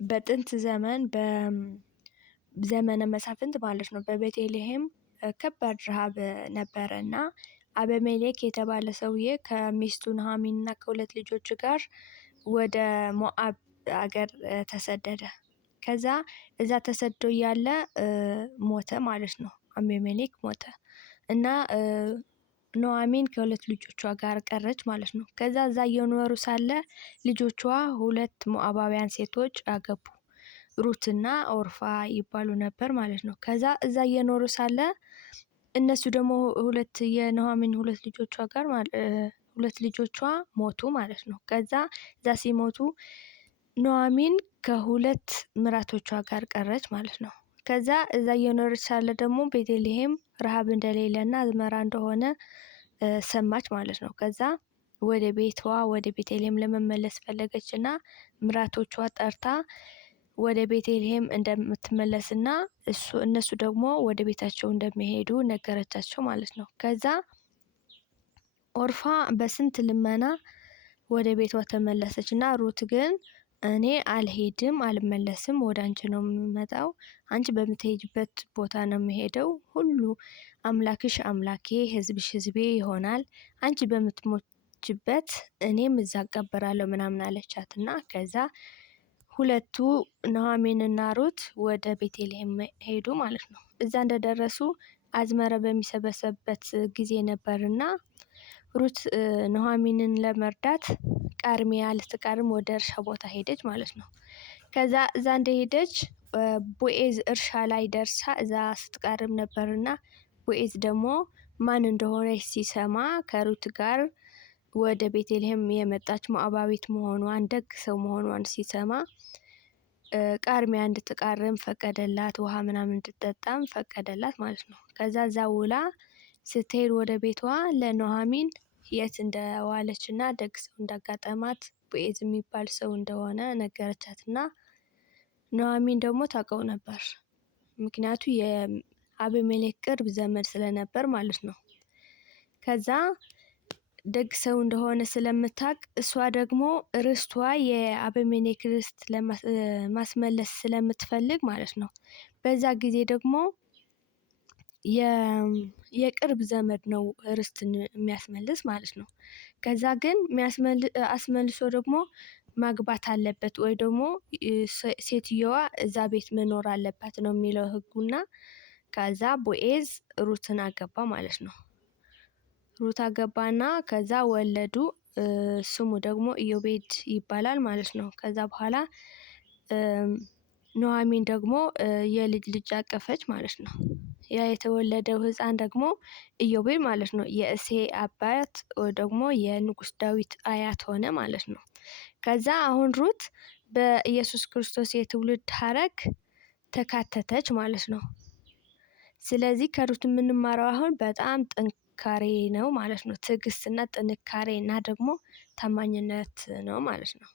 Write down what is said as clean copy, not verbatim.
በጥንት ዘመን በዘመነ መሳፍንት ማለት ነው በቤተልሔም ከባድ ረሃብ ነበረና አቤሜሌክ የተባለ ሰውዬ ከሚስቱ ኑኃሚንና ከሁለት ልጆቹ ጋር ወደ ሞዓብ አገር ተሰደደ። ከዛ እዛ ተሰዶ እያለ ሞተ ማለት ነው። አቤሜሌክ ሞተ እና ኑኃሚን ከሁለት ልጆቿ ጋር ቀረች ማለት ነው። ከዛ እዛ እየኖሩ ሳለ ልጆቿ ሁለት ሞዓባውያን ሴቶች አገቡ። ሩትና ኦርፋ ይባሉ ነበር ማለት ነው። ከዛ እዛ እየኖሩ ሳለ እነሱ ደግሞ የኑኃሚን ሁለት ልጆቿ ሞቱ ማለት ነው። ከዛ እዛ ሲሞቱ ኑኃሚን ከሁለት ምራቶቿ ጋር ቀረች ማለት ነው። ከዛ እዛ እየኖረች ሳለ ደግሞ ቤተልሔም ረሃብ እንደሌለና አዝመራ እንደሆነ ሰማች ማለት ነው። ከዛ ወደ ቤቷ ወደ ቤተልሔም ለመመለስ ፈለገችና ምራቶቿ ጠርታ ወደ ቤተልሔም እንደምትመለስና እነሱ ደግሞ ወደ ቤታቸው እንደሚሄዱ ነገረቻቸው ማለት ነው። ከዛ ኦርፋ በስንት ልመና ወደ ቤቷ ተመለሰችና ሩት ግን እኔ አልሄድም አልመለስም፣ ወደ አንቺ ነው የምመጣው፣ አንቺ በምትሄጂበት ቦታ ነው የምሄደው፣ ሁሉ አምላክሽ አምላኬ ሕዝብሽ ሕዝቤ ይሆናል፣ አንቺ በምትሞችበት እኔም እዛ እቀበራለሁ ምናምን አለቻትና ከዛ ሁለቱ ኑኃሚንና ሩት ወደ ቤተልሔም ሄዱ ማለት ነው። እዛ እንደደረሱ አዝመራ በሚሰበሰብበት ጊዜ ነበርና ሩት ኑኃሚንን ለመርዳት ቃርሚያ ልትቃርም ወደ እርሻ ቦታ ሄደች ማለት ነው። ከዛ እዛ እንደሄደች ቦዔዝ እርሻ ላይ ደርሳ እዛ ስትቃርም ነበርና ቦዔዝ ደግሞ ማን እንደሆነች ሲሰማ ከሩት ጋር ወደ ቤተልሔም የመጣች ሞዓባዊት መሆኗን ደግ ሰው መሆኗን ሲሰማ ቃርሚያ እንድትቃርም ፈቀደላት፣ ውሃ ምናምን እንድትጠጣም ፈቀደላት ማለት ነው። ከዛ እዛ ውላ ስትሄድ ወደ ቤቷ ለኑኃሚን የት እንደዋለችና ደግ ሰው እንዳጋጠማት ቦዔዝ የሚባል ሰው እንደሆነ ነገረቻትና ኑኃሚን ደግሞ ታውቀው ነበር። ምክንያቱ የአቤሜሌክ ቅርብ ዘመድ ስለነበር ማለት ነው። ከዛ ደግ ሰው እንደሆነ ስለምታውቅ እሷ ደግሞ ርስቷ የአቤሜሌክ ርስት ለማስመለስ ስለምትፈልግ ማለት ነው። በዛ ጊዜ ደግሞ የቅርብ ዘመድ ነው ርስትን የሚያስመልስ ማለት ነው። ከዛ ግን አስመልሶ ደግሞ ማግባት አለበት ወይ ደግሞ ሴትየዋ እዛ ቤት መኖር አለባት ነው የሚለው ሕጉና ከዛ ቦዔዝ ሩትን አገባ ማለት ነው። ሩት አገባና ከዛ ወለዱ። ስሙ ደግሞ ኢዮቤድ ይባላል ማለት ነው። ከዛ በኋላ ኑኃሚን ደግሞ የልጅ ልጅ አቀፈች ማለት ነው። ያ የተወለደው ሕፃን ደግሞ ኢዮቤድ ማለት ነው። የእሴይ አባት ወይ ደግሞ የንጉስ ዳዊት አያት ሆነ ማለት ነው። ከዛ አሁን ሩት በኢየሱስ ክርስቶስ የትውልድ ሐረግ ተካተተች ማለት ነው። ስለዚህ ከሩት የምንማረው አሁን በጣም ጥንካሬ ነው ማለት ነው። ትዕግስትና ጥንካሬ እና ደግሞ ታማኝነት ነው ማለት ነው።